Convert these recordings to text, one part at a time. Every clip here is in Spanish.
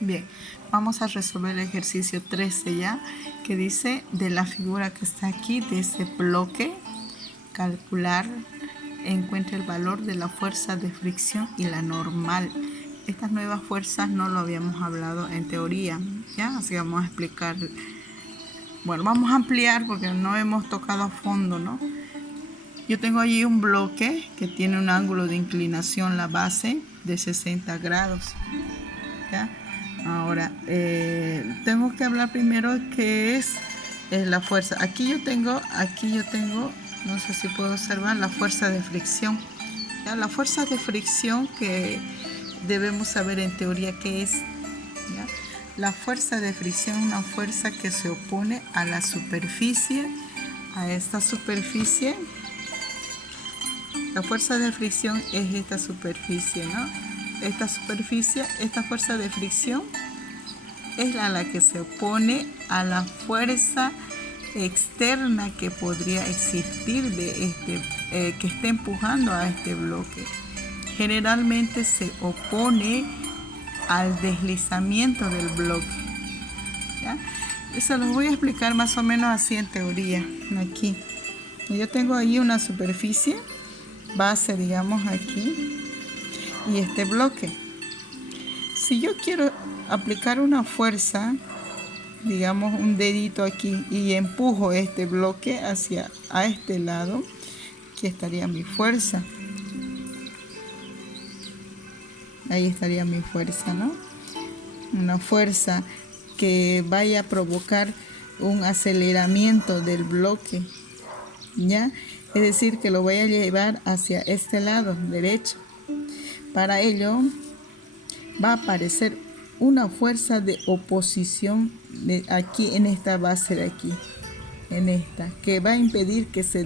Bien, vamos a resolver el ejercicio 13 ya, que dice de la figura que está aquí, de ese bloque, calcular, encuentre el valor de la fuerza de fricción y la normal. Estas nuevas fuerzas no lo habíamos hablado en teoría, ¿ya? Así que vamos a explicar. Bueno, vamos a ampliar porque no hemos tocado a fondo, ¿no? Yo tengo allí un bloque que tiene un ángulo de inclinación, la base, de 60 grados, ¿ya? Ahora, tengo que hablar primero qué es la fuerza. Aquí yo tengo, no sé si puedo observar, la fuerza de fricción. ¿Ya? La fuerza de fricción que debemos saber en teoría qué es. ¿Ya? La fuerza de fricción es una fuerza que se opone a la superficie, a esta superficie. La fuerza de fricción es esta superficie, ¿no? Esta fuerza de fricción es la que se opone a la fuerza externa que podría existir de que esté empujando a este bloque. Generalmente se opone al deslizamiento del bloque, ¿ya? Eso lo voy a explicar más o menos así en teoría. Aquí yo tengo ahí una superficie base, digamos, aquí, y este bloque. Si yo quiero aplicar una fuerza, digamos un dedito aquí, y empujo este bloque hacia a este lado, aquí estaría mi fuerza. Ahí estaría mi fuerza, ¿no? Una fuerza que vaya a provocar un aceleramiento del bloque, ¿ya? Es decir, que lo voy a llevar hacia este lado derecho. Para ello va a aparecer una fuerza de oposición de aquí en esta base de aquí, en esta, que va a impedir que se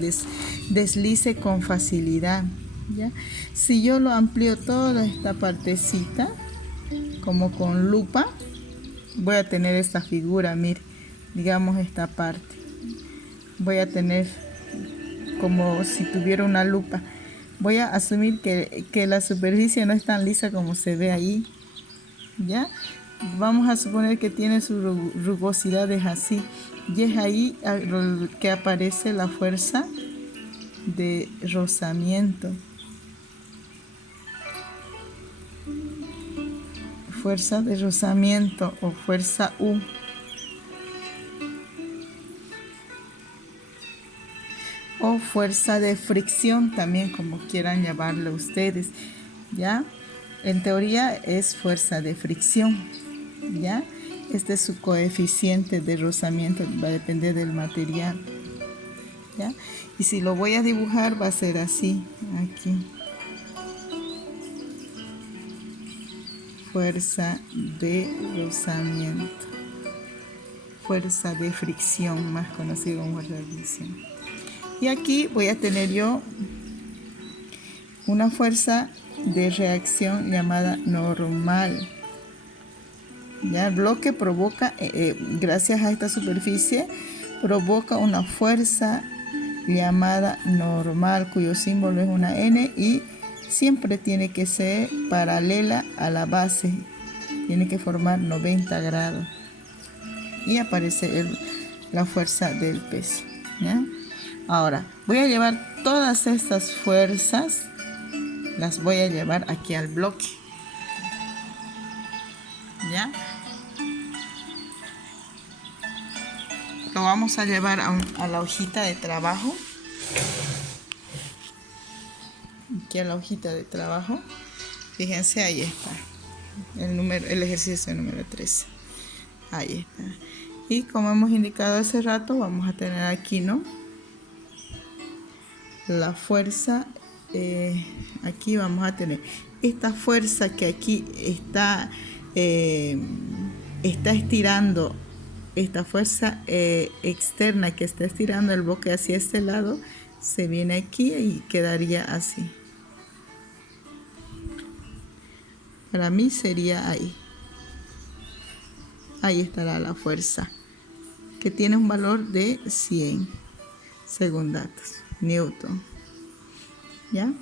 deslice con facilidad, ¿ya? Si yo lo amplío toda esta partecita, como con lupa, voy a tener esta figura, mire, digamos esta parte. Voy a tener como si tuviera una lupa. Voy a asumir que la superficie no es tan lisa como se ve ahí, ¿ya? Vamos a suponer que tiene sus rugosidades así, y es ahí que aparece la fuerza de rozamiento. Fuerza de rozamiento o fuerza U. O fuerza de fricción, también como quieran llamarlo ustedes, ¿ya? En teoría es fuerza de fricción, ¿ya? Este es su coeficiente de rozamiento, va a depender del material, ¿ya? Y si lo voy a dibujar va a ser así, aquí. Fuerza de rozamiento. Fuerza de fricción, más conocido como fuerza de fricción. Y aquí voy a tener yo una fuerza de reacción llamada normal. Ya el bloque provoca, gracias a esta superficie, provoca una fuerza llamada normal, cuyo símbolo es una N y siempre tiene que ser paralela a la base. Tiene que formar 90 grados. Y aparece la fuerza del peso, ¿ya? Ahora, voy a llevar todas estas fuerzas, las voy a llevar aquí al bloque, ¿ya? Lo vamos a llevar a la hojita de trabajo. Aquí a la hojita de trabajo. Fíjense, ahí está. El ejercicio número 13. Ahí está. Y como hemos indicado hace rato, vamos a tener aquí, ¿no? La fuerza, aquí vamos a tener esta fuerza que aquí está estirando, esta fuerza externa que está estirando el bloque hacia este lado, se viene aquí y quedaría así. Para mí sería ahí. Ahí estará la fuerza, que tiene un valor de 100 según datos Newton, ¿ya?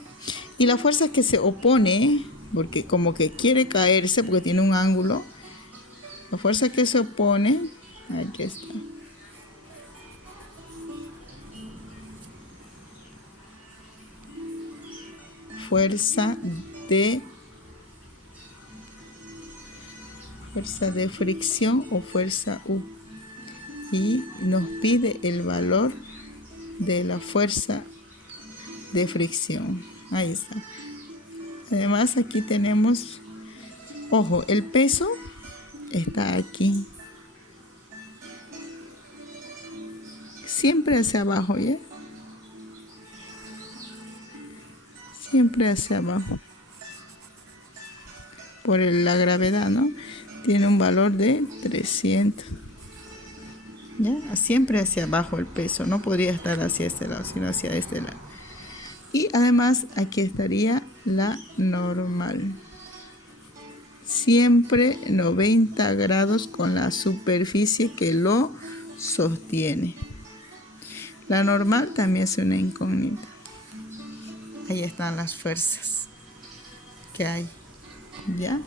Y la fuerza que se opone, porque como que quiere caerse porque tiene un ángulo, La fuerza que se opone, aquí está. Fuerza de fricción o fuerza U. Y nos pide el valor de la fuerza de fricción. Ahí está. Además aquí tenemos, ojo, el peso está aquí. Siempre hacia abajo, ¿ya? Siempre hacia abajo. Por la gravedad, ¿no? Tiene un valor de 300. ¿Ya? Siempre hacia abajo el peso. No podría estar hacia este lado, sino hacia este lado. Y además aquí estaría la normal. Siempre 90 grados con la superficie que lo sostiene. La normal también es una incógnita. Ahí están las fuerzas que hay. ¿Ya?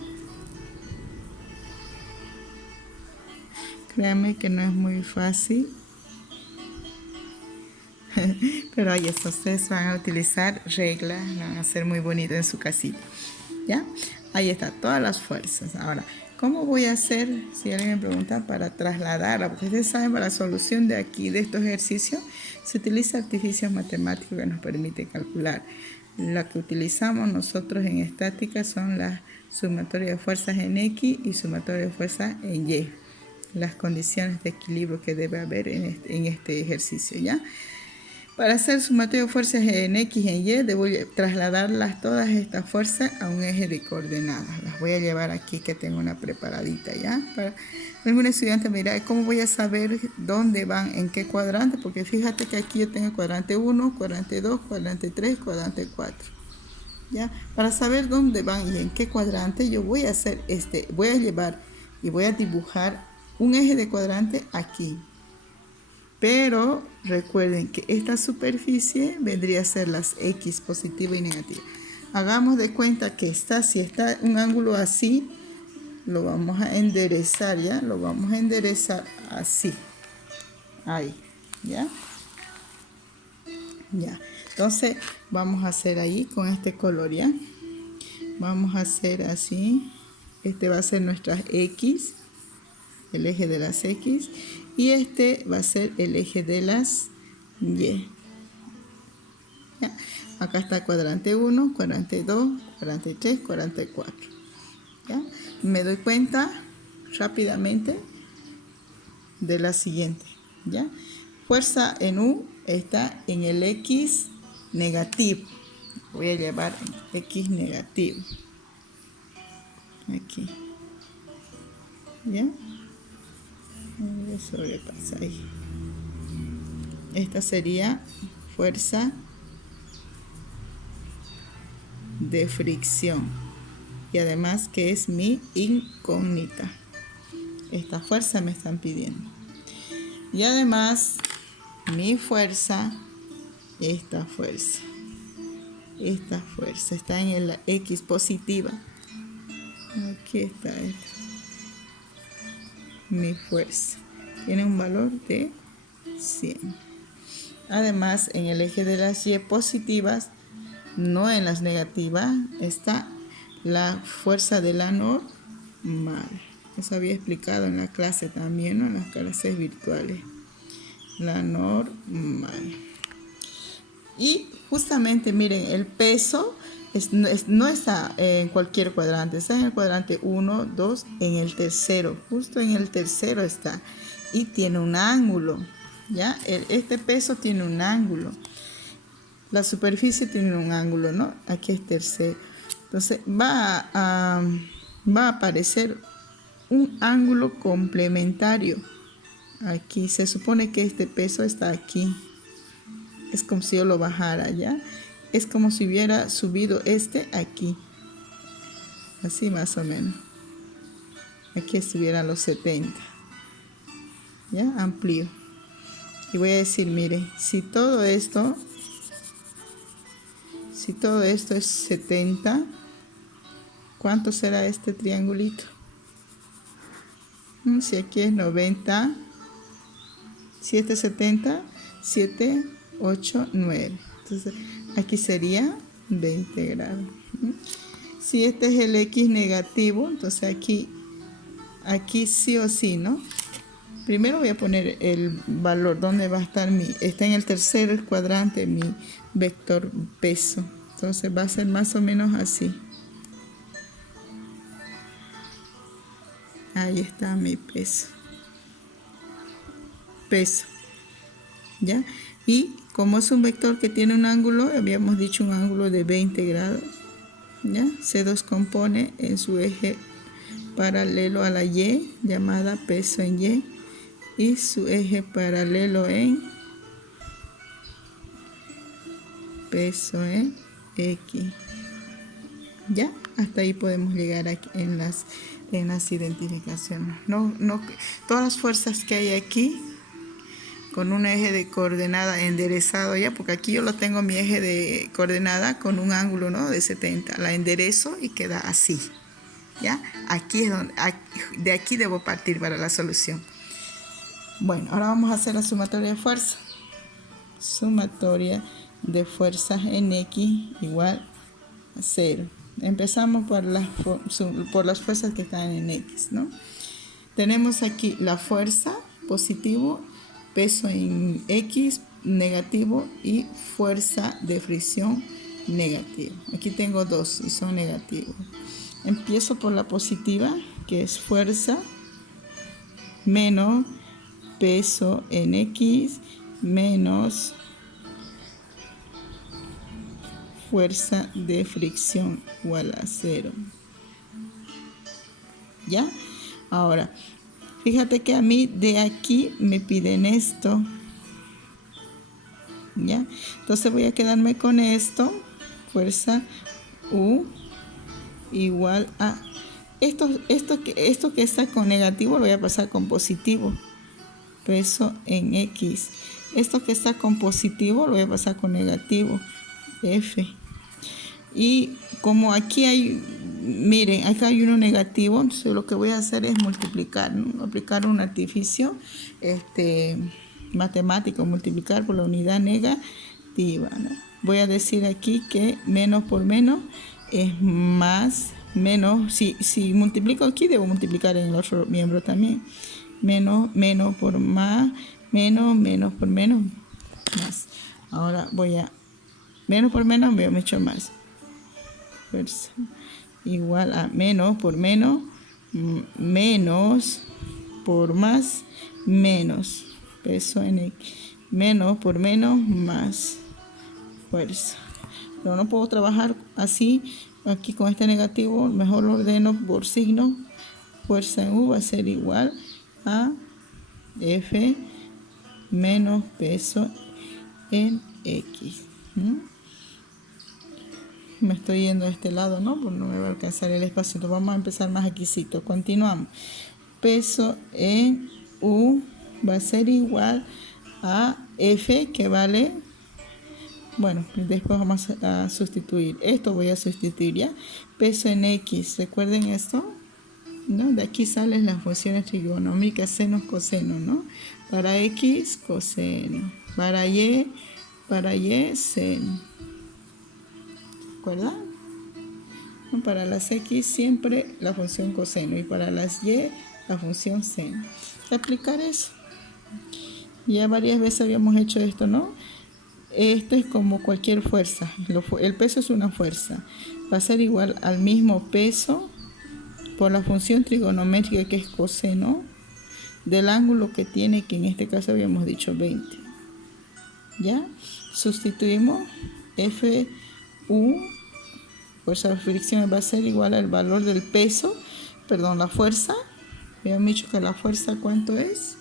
Créanme que no es muy fácil. Pero ahí está. Ustedes van a utilizar reglas. Van a hacer muy bonito en su casita. ¿Ya? Ahí está, todas las fuerzas. Ahora, ¿cómo voy a hacer, si alguien me pregunta, para trasladarla? Porque ustedes saben, para la solución de aquí, de estos ejercicios, se utiliza artificios matemáticos que nos permiten calcular. La que utilizamos nosotros en estática son las sumatorias de fuerzas en X y sumatorias de fuerzas en Y. Las condiciones de equilibrio que debe haber en este ejercicio, ¿ya? Para hacer sumatorio de fuerzas en X y en Y, debo trasladarlas todas estas fuerzas a un eje de coordenadas. Las voy a llevar aquí, que tengo una preparadita, ¿ya? Para algún estudiante me dirá, ¿cómo voy a saber dónde van, en qué cuadrante? Porque fíjate que aquí yo tengo cuadrante 1, cuadrante 2, cuadrante 3, cuadrante 4. ¿Ya? Para saber dónde van y en qué cuadrante, yo voy a hacer voy a llevar y voy a dibujar un eje de cuadrante aquí. Pero recuerden que esta superficie vendría a ser las X positiva y negativa. Hagamos de cuenta que si está un ángulo así, lo vamos a enderezar, ¿ya? Lo vamos a enderezar así. Ahí, ¿ya? Ya. Entonces, vamos a hacer ahí con este color, ¿ya? Vamos a hacer así. Este va a ser nuestras X, el eje de las X. Y este va a ser el eje de las Y. ¿Ya? Acá está cuadrante 1, cuadrante 2, cuadrante 3, cuadrante 4. ¿Ya? Me doy cuenta rápidamente de la siguiente. ¿Ya? Fuerza en U está en el X negativo. Voy a llevar X negativo. Aquí. ¿Ya? Voy a sobrepasar ahí. Esta sería fuerza de fricción. Y además que es mi incógnita. Esta fuerza me están pidiendo. Y además mi fuerza, esta fuerza está en la X positiva. Aquí está esta. Mi fuerza tiene un valor de 100. Además, en el eje de las Y positivas, no en las negativas, está la fuerza de la normal. Eso había explicado en la clase también, ¿no? En las clases virtuales. La normal. Y justamente, miren, el peso no está en cualquier cuadrante, está en el cuadrante 1, 2, en el tercero, justo en el tercero está. Y tiene un ángulo, ¿ya? Este peso tiene un ángulo. La superficie tiene un ángulo, ¿no? Aquí es tercero. Entonces va a aparecer un ángulo complementario. Aquí se supone que este peso está aquí. Es como si yo lo bajara, ¿ya? Es como si hubiera subido aquí. Así más o menos. Aquí estuvieran los 70. ¿Ya? Amplío. Y voy a decir, mire, si todo esto es 70, ¿cuánto será este triangulito? Si aquí es 90, 770, 7, 8, 9. Entonces aquí sería 20 grados. Si este es el X negativo, entonces aquí sí o sí, ¿no? Primero voy a poner el valor donde va a estar está en el tercer cuadrante mi vector peso. Entonces va a ser más o menos así. Ahí está mi peso. ¿Ya? Y como es un vector que tiene un ángulo, habíamos dicho un ángulo de 20 grados, ¿ya? Se descompone en su eje paralelo a la Y, llamada peso en Y, y su eje paralelo en peso en X. ¿Ya? Hasta ahí podemos llegar aquí en las identificaciones. No, todas las fuerzas que hay aquí con un eje de coordenada enderezado, ya, porque aquí yo lo tengo mi eje de coordenada con un ángulo, ¿no?, de 70. La enderezo y queda así, ¿ya? Aquí es donde, de aquí debo partir para la solución. Bueno, ahora vamos a hacer la sumatoria de fuerza. Sumatoria de fuerzas en X igual a 0. Empezamos por las fuerzas que están en X, ¿no? Tenemos aquí la fuerza positivo, peso en X negativo y fuerza de fricción negativa. Aquí tengo dos y son negativos. Empiezo por la positiva, que es fuerza menos peso en X menos fuerza de fricción igual a 0. ¿Ya? Ahora, fíjate que a mí de aquí me piden esto. ¿Ya? Entonces voy a quedarme con esto. Fuerza U igual a... Esto que está con negativo lo voy a pasar con positivo. Peso en X. Esto que está con positivo lo voy a pasar con negativo. F. Y como aquí hay, miren, acá hay uno negativo, entonces lo que voy a hacer es multiplicar, ¿no? Aplicar un artificio matemático, multiplicar por la unidad negativa, ¿no? Voy a decir aquí que menos por menos es más, menos, si multiplico aquí debo multiplicar en el otro miembro también. Menos por más, menos por menos, más. Ahora voy a, menos por menos me he hecho más. Fuerza igual a menos por menos, menos por más, menos peso en X, menos por menos, más fuerza. Pero no puedo trabajar así, aquí con este negativo, mejor lo ordeno por signo. Fuerza en U va a ser igual a F menos peso en X. Me estoy yendo a este lado, ¿no? Porque no me va a alcanzar el espacio. Entonces vamos a empezar más aquícito. Continuamos. Peso en U va a ser igual a F, que vale... Bueno, después vamos a sustituir. Esto voy a sustituir, ¿ya? Peso en X. ¿Recuerden esto? ¿No? De aquí salen las funciones trigonómicas, seno, coseno, ¿no? Para X, coseno. Para Y, seno. ¿Recuerdan? Para las X siempre la función coseno y para las Y la función seno. Aplicar eso. Ya varias veces habíamos hecho esto, ¿no? Esto es como cualquier fuerza. El peso es una fuerza. Va a ser igual al mismo peso por la función trigonométrica, que es coseno, del ángulo que tiene, que en este caso habíamos dicho 20. ¿Ya? Sustituimos FU, fuerza de fricción, va a ser igual al valor del peso, la fuerza. Habíamos dicho que la fuerza, ¿cuánto es?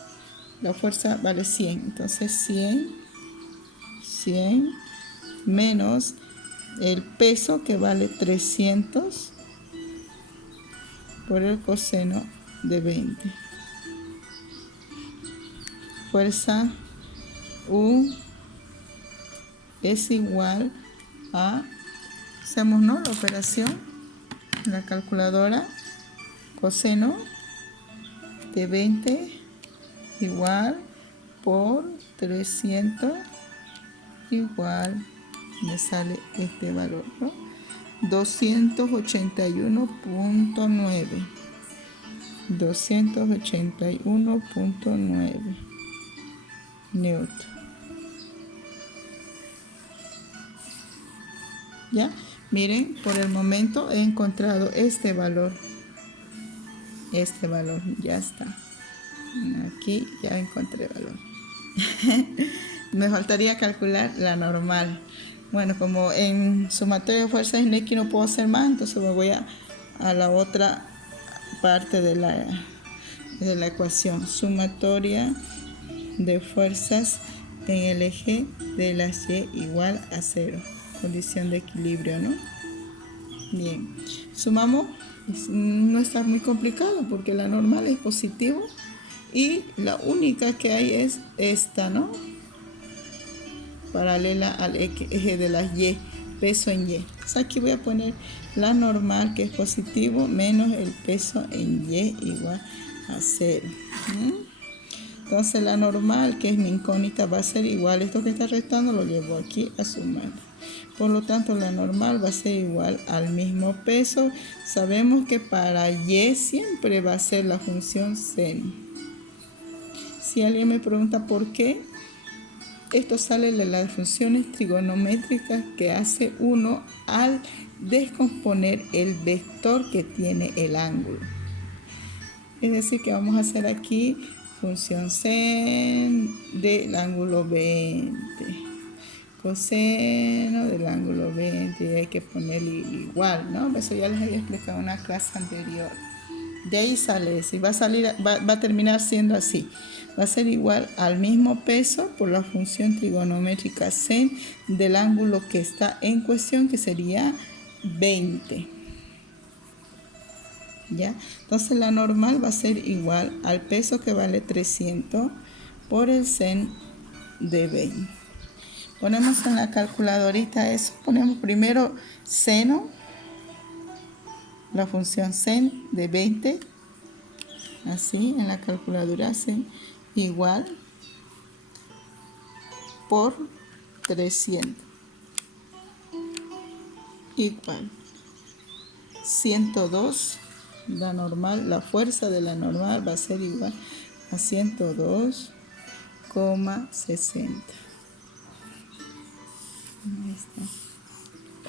La fuerza vale 100. Entonces 100 menos el peso, que vale 300, por el coseno de 20. Fuerza U es igual a, hacemos, ¿no?, la operación, la calculadora, coseno de 20 igual por 300 igual, me sale este valor, ¿no? 281.9. 281.9 newton. Ya, miren, por el momento he encontrado este valor. Este valor, ya está. Aquí ya encontré valor. Me faltaría calcular la normal. Bueno, como en sumatoria de fuerzas en X no puedo hacer más, entonces me voy a la otra parte de la ecuación. Sumatoria de fuerzas en el eje de las Y igual a 0. Condición de equilibrio, ¿no? Bien. Sumamos. No está muy complicado porque la normal es positivo y la única que hay es esta, ¿no? Paralela al eje de las Y, peso en Y. Entonces aquí voy a poner la normal, que es positivo, menos el peso en Y igual a 0. Entonces la normal, que es mi incógnita, va a ser igual. Esto que está restando lo llevo aquí a sumar. Por lo tanto, la normal va a ser igual al mismo peso. Sabemos que para Y siempre va a ser la función seno. Si alguien me pregunta por qué, esto sale de las funciones trigonométricas que hace uno al descomponer el vector que tiene el ángulo. Es decir, que vamos a hacer aquí función sen del ángulo 20, coseno del ángulo 20, y hay que ponerle igual, ¿no? Eso ya les había explicado en una clase anterior. De ahí sale eso y va a terminar siendo así. Va a ser igual al mismo peso por la función trigonométrica sen del ángulo que está en cuestión, que sería 20. ¿Ya? Entonces la normal va a ser igual al peso, que vale 300, por el sen de 20. Ponemos en la calculadorita eso. Ponemos primero seno, la función sen de 20. Así en la calculadora hacen igual por 300 igual 102. La normal, la fuerza de la normal va a ser igual a 102,60.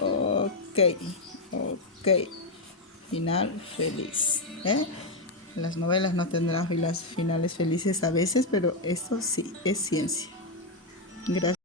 Ok. Final feliz. Las novelas no tendrán finales felices a veces, pero esto sí es ciencia. Gracias.